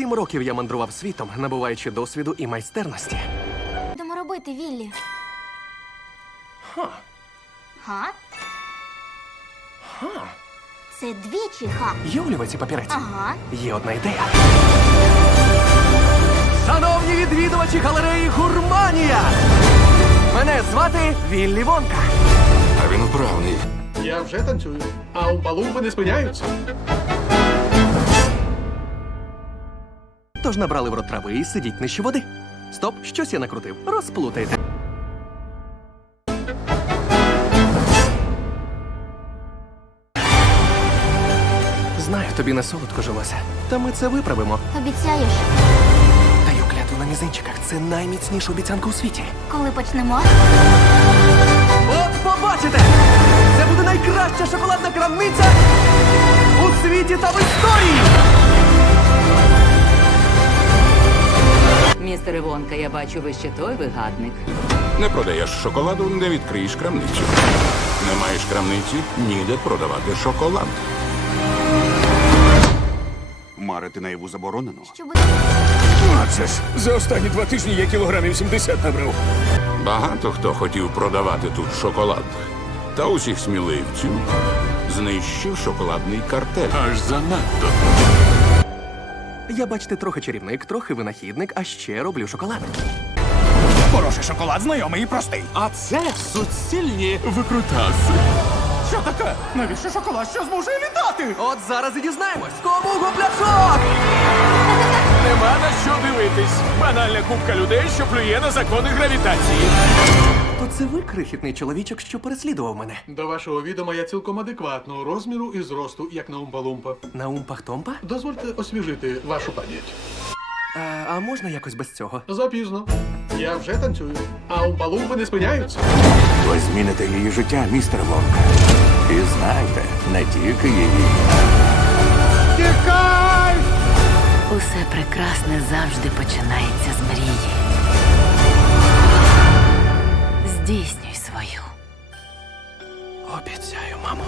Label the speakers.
Speaker 1: Сім років я мандрував світом, набуваючи досвіду і майстерності.
Speaker 2: Будемо робити, Віллі.
Speaker 1: Ха.
Speaker 2: Га? Це двічі га.
Speaker 1: Є олівець і папірець?
Speaker 2: Ага.
Speaker 1: Є одна ідея. Шановні відвідувачі галереї Гурманія! Мене звати Віллі Вонка.
Speaker 3: А він вправний.
Speaker 4: Я вже танцюю, а умпалумпи не спиняються.
Speaker 1: Тож набрали в рот трави і сидіть нижче води. Стоп, щось я накрутив. Розплутайте. Знаю, тобі не солодко жилося. Та ми це виправимо.
Speaker 2: Обіцяєш,
Speaker 1: Даю клятву на мізинчиках. Це найміцніша обіцянка у світі.
Speaker 2: коли почнемо?
Speaker 1: От побачите! Це буде найкраща
Speaker 5: Вонка, я бачу, ви ще той вигадник.
Speaker 3: Не продаєш шоколаду, не відкриєш крамницю. Не маєш крамниці, ніде продавати шоколад.
Speaker 6: Марити наяву заборонено.
Speaker 2: Що буде?
Speaker 7: А це ж за останні два тижні я кілограмів 70 набрав.
Speaker 3: Багато хто хотів продавати тут шоколад. Та усіх сміливців знищив шоколадний картель.
Speaker 7: Аж занадто.
Speaker 1: Я, бачите, трохи чарівник, трохи винахідник, а ще роблю шоколад.
Speaker 7: Хороший шоколад знайомий і простий.
Speaker 4: А це суцільні.
Speaker 7: Викрутаси. Що таке? Навіщо шоколад? Що зможе літати?
Speaker 1: От зараз і дізнаємось, кому гопляшок!
Speaker 7: Нема на що дивитись. Банальна купка людей, що плює на закони гравітації.
Speaker 1: То це ви, крихітний чоловічок, що переслідував мене.
Speaker 4: До вашого відома я цілком адекватного розміру і зросту, як на умпалумпа.
Speaker 1: На умпах-томпа?
Speaker 4: Дозвольте освіжити вашу пам'ять.
Speaker 1: А, а можна якось без цього?
Speaker 4: Запізно. Я вже танцюю, а умпалумпи не спиняються.
Speaker 6: Ви зміните її життя, містер Вонка. І знайте, не тільки її. Тікай!
Speaker 5: Усе прекрасне завжди починається з мрії здійснюй свою. Обіцяю, мамо.